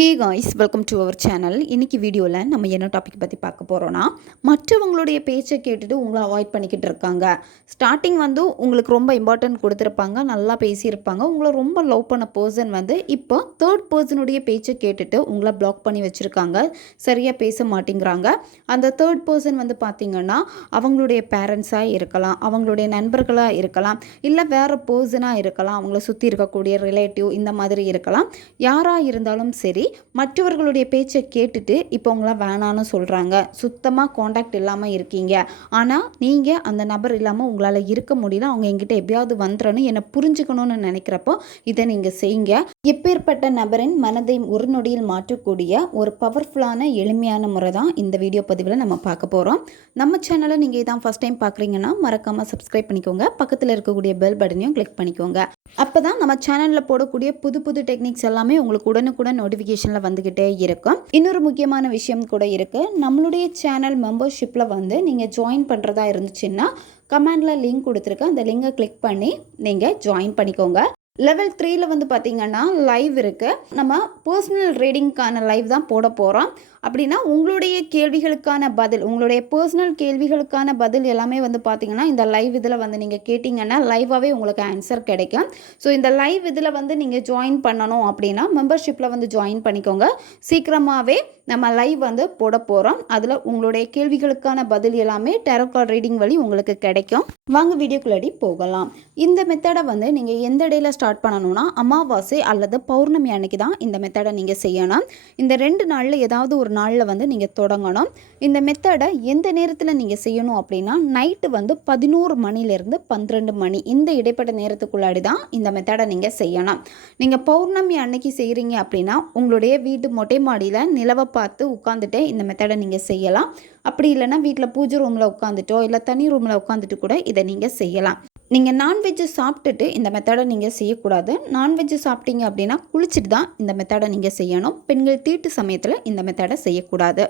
Hey guys welcome to our channel இன்றைக்கி வீடியோவில் நம்ம என்ன டாபிக் பற்றி பார்க்க போகிறோன்னா மற்றவங்களுடைய பேச்சை கேட்டுட்டு உங்களை அவாய்ட் பண்ணிக்கிட்டு இருக்காங்க. ஸ்டார்டிங் வந்து உங்களுக்கு ரொம்ப இம்பார்ட்டன்ட் கொடுத்துருப்பாங்க நல்லா பேசியிருப்பாங்க. உங்களை ரொம்ப லவ் பண்ண பர்சன் வந்து இப்போ தேர்ட் பர்சனுடைய பேச்சை கேட்டுட்டு உங்களை பிளாக் பண்ணி வச்சுருக்காங்க. சரியாக பேச மாட்டேங்கிறாங்க. அந்த தேர்ட் பர்சன் வந்து பார்த்திங்கன்னா அவங்களுடைய பேரண்ட்ஸாக இருக்கலாம் அவங்களுடைய நண்பர்களாக இருக்கலாம் இல்லை வேறு பர்சனாக இருக்கலாம் அவங்கள சுற்றி இருக்கக்கூடிய ரிலேட்டிவ் இந்த மாதிரி இருக்கலாம். யாராக இருந்தாலும் சரி மற்றவர்களுடைய பேச்சை கேட்டுட்டு இப்போ உங்களை வேணான்னு சொல்கிறாங்க சுத்தமாக காண்டாக்ட் இல்லாமல் இருக்கீங்க. ஆனால் நீங்கள் அந்த நபர் இல்லாமல் உங்களால் இருக்க முடியல. அவங்க எங்கிட்ட எப்படியாவது வந்துடணும் என்னை புரிஞ்சுக்கணும்னு நினைக்கிறப்போ இதை நீங்கள் செய்யுங்க. எப்பேற்பட்ட நபரின் மனதை ஒரு நொடியில் மாற்றக்கூடிய ஒரு பவர்ஃபுல்லான எளிமையான முறை தான் இந்த வீடியோ பதிவில் நம்ம பார்க்க போகிறோம் நம்ம சேனலை நீங்கள் இதான் ஃபஸ்ட் டைம் பார்க்குறீங்கன்னா மறக்காமல் சப்ஸ்கிரைப் பண்ணிக்கோங்க. பக்கத்தில் இருக்கக்கூடிய பெல் பட்டனையும் கிளிக் பண்ணிக்கோங்க. அப்போ தான் நம்ம சேனலில் போடக்கூடிய புது புது டெக்னிக்ஸ் எல்லாமே உங்களுக்கு உடனுக்குடன் நோட்டிஃபிகேஷனில் வந்துக்கிட்டே இருக்கும். இன்னொரு முக்கியமான விஷயம் கூட இருக்குது நம்மளுடைய சேனல் மெம்பர்ஷிப்பில் வந்து நீங்கள் ஜாயின் பண்ணுறதா இருந்துச்சுன்னா கமெண்டில் லிங்க் கொடுத்துருக்கேன். அந்த லிங்கை கிளிக் பண்ணி நீங்கள் ஜாயின் பண்ணிக்கோங்க. லெவல் த்ரீயில் வந்து பார்த்தீங்கன்னா லைவ் இருக்குது நம்ம பர்சனல் ரீடிங்க்கான லைவ் தான் போட போகிறோம் அப்படின்னா உங்களுடைய கேள்விகளுக்கான பதில் உங்களுடைய பர்சனல் கேள்விகளுக்கான பதில் எல்லாமே வந்து பார்த்தீங்கன்னா இந்த லைவ் இதில் வந்து நீங்கள் கேட்டிங்கன்னா லைவாகவே உங்களுக்கு ஆன்சர் கிடைக்கும். ஸோ இந்த லைவ் இதில் வந்து நீங்கள் ஜாயின் பண்ணணும் அப்படின்னா மெம்பர்ஷிப்பில் வந்து ஜாயின் பண்ணிக்கோங்க. சீக்கிரமாகவே நம்ம லைவ் வந்து போட போகிறோம் அதில் உங்களுடைய கேள்விகளுக்கான பதில் எல்லாமே டேரோ ரீடிங் வழி உங்களுக்கு கிடைக்கும். வாங்க வீடியோக்குள்ளடி போகலாம். இந்த மெத்தடை வந்து நீங்கள் எந்த இடையில ஸ்டார்ட் பண்ணணும்னா அமாவாசை அல்லது பௌர்ணமி அன்னைக்கு தான் இந்த மெத்தடை நீங்கள் செய்யணும். இந்த ரெண்டு நாளில் ஏதாவது ஒரு ஒரு நாளில் வந்து நீங்கள் தொடங்கணும். இந்த மெத்தடை எந்த நேரத்தில் நீங்கள் செய்யணும் அப்படின்னா நைட்டு வந்து பதினோரு மணிலேருந்து பன்னிரெண்டு மணி. இந்த இடைப்பட்ட நேரத்துக்குள்ளாடி தான் இந்த மெத்தடை நீங்கள் செய்யணும். நீங்கள் பௌர்ணமி அன்னைக்கு செய்கிறீங்க அப்படின்னா உங்களுடைய வீட்டு மொட்டை மாடியில் நிலவை பார்த்து உட்காந்துட்டே இந்த மெத்தடை நீங்கள் செய்யலாம். அப்படி இல்லைன்னா வீட்டில் பூஜை ரூமில் உட்காந்துட்டோ இல்லை தனி ரூமில் உட்காந்துட்டு கூட இதை நீங்கள் செய்யலாம். நீங்கள் நான்வெஜ்ஜு சாப்பிட்டுட்டு இந்த மெத்தடை நீங்கள் செய்யக்கூடாது. நான்வெஜ்ஜு சாப்பிட்டீங்க அப்படின்னா குளிச்சுட்டு தான் இந்த மெத்தடை நீங்கள் செய்யணும். பெண்கள் தீட்டு சமயத்தில் இந்த மெத்தடை செய்யக்கூடாது.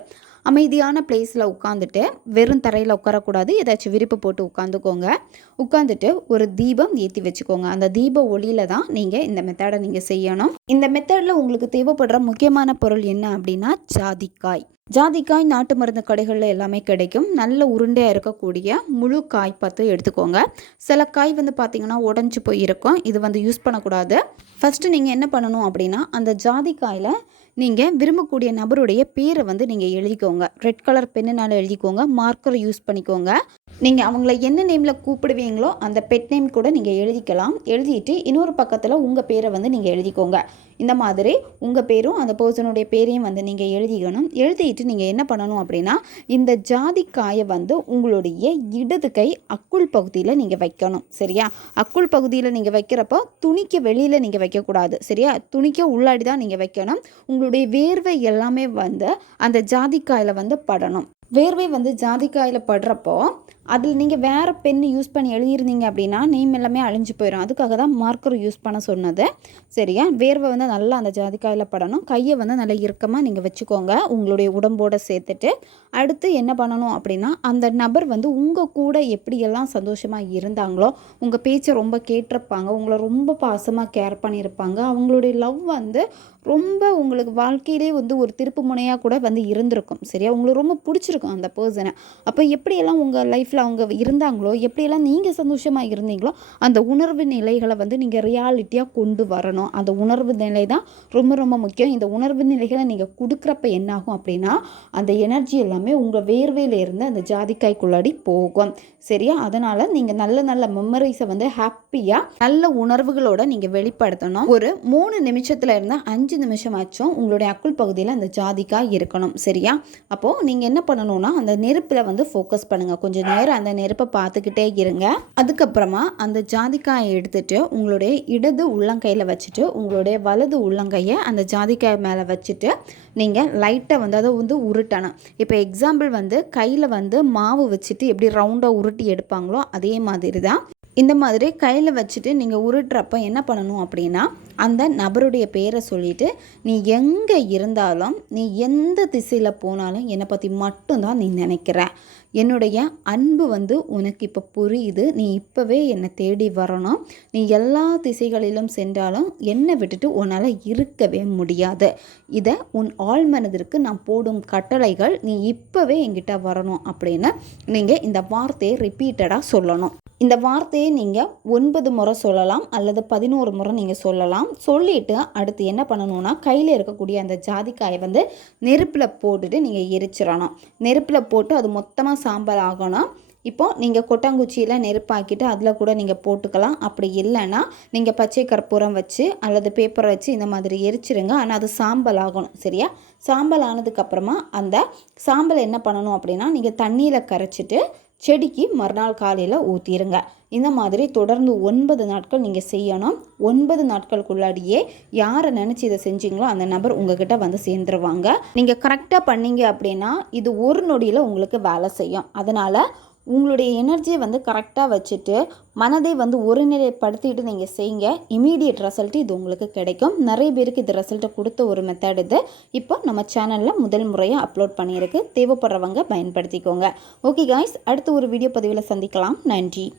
அமைதியான பிளேஸில் உட்காந்துட்டு வெறும் தரையில் உட்காரக்கூடாது. ஏதாச்சும் விரிப்பு போட்டு உட்காந்துக்கோங்க உட்காந்துட்டு ஒரு தீபம் ஏற்றி வச்சுக்கோங்க. அந்த தீப ஒளியில தான் நீங்கள் இந்த மெத்தடை நீங்கள் செய்யணும். இந்த மெத்தடில் உங்களுக்கு தேவைப்படுற முக்கியமான பொருள் என்ன அப்படின்னா ஜாதிக்காய். ஜாதிக்காய் நாட்டு மருந்து கடைகளில் எல்லாமே கிடைக்கும். நல்ல உருண்டையாக இருக்கக்கூடிய முழு காய் பார்த்து எடுத்துக்கோங்க. சில காய் வந்து பார்த்திங்கன்னா உடஞ்சி போய் இருக்கும். இது வந்து யூஸ் பண்ணக்கூடாது. ஃபஸ்ட்டு நீங்கள் என்ன பண்ணணும் அப்படின்னா அந்த ஜாதிக்காயில் நீங்கள் விரும்பக்கூடிய நபருடைய பேரை வந்து நீங்கள் எழுதிக்கோங்க. ரெட் கலர் பெண்ணுனால எழுதிக்கோங்க. மார்க்கர் யூஸ் பண்ணிக்கோங்க. நீங்கள் அவங்கள என்ன நேமில் கூப்பிடுவீங்களோ அந்த பெட் நேம் கூட நீங்கள் எழுதிக்கலாம். எழுதிட்டு இன்னொரு பக்கத்தில் உங்கள் பேரை வந்து நீங்கள் எழுதிக்கோங்க. இந்த மாதிரி உங்கள் பேரும் அந்த பர்சனுடைய பேரையும் வந்து நீங்கள் எழுதிக்கணும். எழுதிட்டு நீங்கள் என்ன பண்ணணும் அப்படின்னா இந்த ஜாதிக்காயை வந்து உங்களுடைய இடது கை அக்குள் பகுதியில் நீங்கள் வைக்கணும் சரியா? அக்குள் பகுதியில் நீங்கள் வைக்கிறப்போ துணிக்கு வெளியில் நீங்கள் வைக்கக்கூடாது சரியா? துணிக்க உள்ளாடி தான் நீங்கள் வைக்கணும். உங்களுடைய வேர்வை எல்லாமே வந்து அந்த ஜாதிக்காயில் வந்து படணும். வேர்வை வந்து ஜாதிக்காயில் படுறப்போ அதில் நீங்கள் வேறு பென் யூஸ் பண்ணி எழுதியிருந்தீங்க அப்படின்னா நேம் எல்லாமே அழிஞ்சு போயிடும் அதுக்காக தான் மார்க்கர் யூஸ் பண்ண சொன்னது. சரியா? வேர்வை வந்து நல்லா அந்த ஜாதிக்காயில் படணும். கையை வந்து நல்லா இறுக்கமாக நீங்கள் வச்சுக்கோங்க. உங்களுடைய உடம்போடு சேர்த்துட்டு. அடுத்து என்ன பண்ணணும் அப்படின்னா அந்த நபர் வந்து உங்கள் கூட எப்படியெல்லாம் சந்தோஷமாக இருந்தாங்களோ உங்கள் பேச்சை ரொம்ப கேட்டிருப்பாங்க. உங்களை ரொம்ப பாசமாக கேர் பண்ணியிருப்பாங்க. அவங்களுடைய லவ் வந்து ரொம்ப உங்களுக்கு வாழ்க்கையிலே வந்து ஒரு திருப்பு முனையாக கூட வந்து இருந்திருக்கும் சரியா? உங்களுக்கு ரொம்ப பிடிச்சிருக்கும் அந்த பர்சனை அப்போ எப்படியெல்லாம் உங்கள் லைஃப்பில் அவங்க இருந்தாங்களோ எப்படியெல்லாம் நீங்கள் சந்தோஷமாக இருந்தீங்களோ அந்த உணர்வு நிலைகளை வந்து நீங்கள் ரியாலிட்டியாக கொண்டு வரணும். அந்த உணர்வு நிலை தான் ரொம்ப ரொம்ப முக்கியம். இந்த உணர்வு நிலைகளை நீங்கள் கொடுக்குறப்ப என்னாகும் அப்படின்னா அந்த எனர்ஜி எல்லாமே உங்கள் வேர்வையிலேருந்து அந்த ஜாதிக்காய்க்குள்ளாடி போகும் சரியா? அதனால் நீங்கள் நல்ல நல்ல மெமரிஸை வந்து ஹாப்பியாக நல்ல உணர்வுகளோட நீங்கள் வெளிப்படுத்தணும். ஒரு மூணு நிமிஷத்துல இருந்து அஞ்சு அஞ்சு நிமிஷம் ஆச்சும் உங்களுடைய அக்குள் பகுதியில் அந்த ஜாதிக்காய் இருக்கணும் சரியா? அப்போது நீங்கள் என்ன பண்ணணும்னா அந்த நெருப்பில் வந்து ஃபோக்கஸ் பண்ணுங்கள் கொஞ்சம் நேரம் அந்த நெருப்பை பார்த்துக்கிட்டே இருங்க. அதுக்கப்புறமா அந்த ஜாதிக்காயை எடுத்துட்டு உங்களுடைய இடது உள்ளங்கையில் வச்சுட்டு உங்களுடைய வலது உள்ளங்கையை அந்த ஜாதிக்காய் மேலே வச்சுட்டு நீங்கள் லைட்டை வந்து அதை வந்து உருட்டணும். இப்போ எக்ஸாம்பிள் வந்து கையில் வந்து மாவு வச்சுட்டு எப்படி ரவுண்டாக உருட்டி எடுப்பாங்களோ அதே மாதிரி தான் இந்த மாதிரி கையில் வச்சுட்டு நீங்கள் உருட்டுறப்ப என்ன பண்ணணும் அப்படின்னா அந்த நபருடைய பேரை சொல்லிட்டு நீ எங்கே இருந்தாலும் நீ எந்த திசையில் போனாலும் என்னை பற்றி மட்டும்தான் நீ நினைக்கிற. என்னுடைய அன்பு வந்து உனக்கு இப்போ புரியுது. நீ இப்போவே என்னை தேடி வரணும். நீ எல்லா திசைகளிலும் சென்றாலும் என்னை விட்டுட்டு உன்னால் இருக்கவே முடியாது. இதை உன் ஆள் மனதிற்கு நான் போடும் கட்டளைகள் நீ இப்போவே என்கிட்ட வரணும் அப்படின்னு நீங்கள் இந்த வார்த்தையை ரிப்பீட்டடாக சொல்லணும். இந்த வார்த்தையை நீங்கள் ஒன்பது முறை சொல்லலாம் அல்லது பதினோரு முறை நீங்கள் சொல்லலாம். சொல்லிவிட்டு அடுத்து என்ன பண்ணணும்னா கையில் இருக்கக்கூடிய அந்த ஜாதிக்காயை வந்து நெருப்பில் போட்டுட்டு நீங்கள் எரிச்சிடணும். நெருப்பில் போட்டு அது மொத்தமாக சாம்பல் ஆகணும். இப்போது நீங்கள் கொட்டாங்குச்சியில் நெருப்பாக்கிட்டு அதில் கூட நீங்கள் போட்டுக்கலாம். அப்படி இல்லைன்னா நீங்கள் பச்சை கற்பூரம் வச்சு அல்லது பேப்பரை வச்சு இந்த மாதிரி எரிச்சிருங்க. ஆனால் அது சாம்பல் ஆகணும் சரியா? சாம்பல் ஆனதுக்கப்புறமா அந்த சாம்பலை என்ன பண்ணணும் அப்படின்னா நீங்கள் தண்ணியில் கரைச்சிட்டு செடிக்கு மறுநாள் காலையில் ஊற்றிடுங்க இந்த மாதிரி தொடர்ந்து ஒன்பது நாட்கள் நீங்கள் செய்யணும். ஒன்பது நாட்களுக்குள்ளாடியே யாரை நினச்சி இதை செஞ்சீங்களோ அந்த நபர் உங்ககிட்ட வந்து சேர்ந்துருவாங்க. நீங்கள் கரெக்டாக பண்ணீங்க அப்படின்னா இது ஒரு நொடியில் உங்களுக்கு வேலை செய்யும். அதனால் உங்களுடைய எனர்ஜியை வந்து கரெக்டாக வச்சுட்டு மனதை வந்து ஒருநிலைப்படுத்திட்டு நீங்கள் செய்யுங்க. இமீடியட் ரிசல்ட் இது உங்களுக்கு கிடைக்கும். நிறைய பேருக்கு இது ரிசல்ட்டை கொடுத்த ஒரு மெத்தட் இது. இப்போ நம்ம சேனலில் முதல் முறையாக அப்லோட் பண்ணியிருக்கு. தேவைப்படுறவங்க பயன்படுத்திக்கோங்க. ஓகே காய்ஸ் அடுத்த ஒரு வீடியோ பதிவில் சந்திக்கலாம். நன்றி.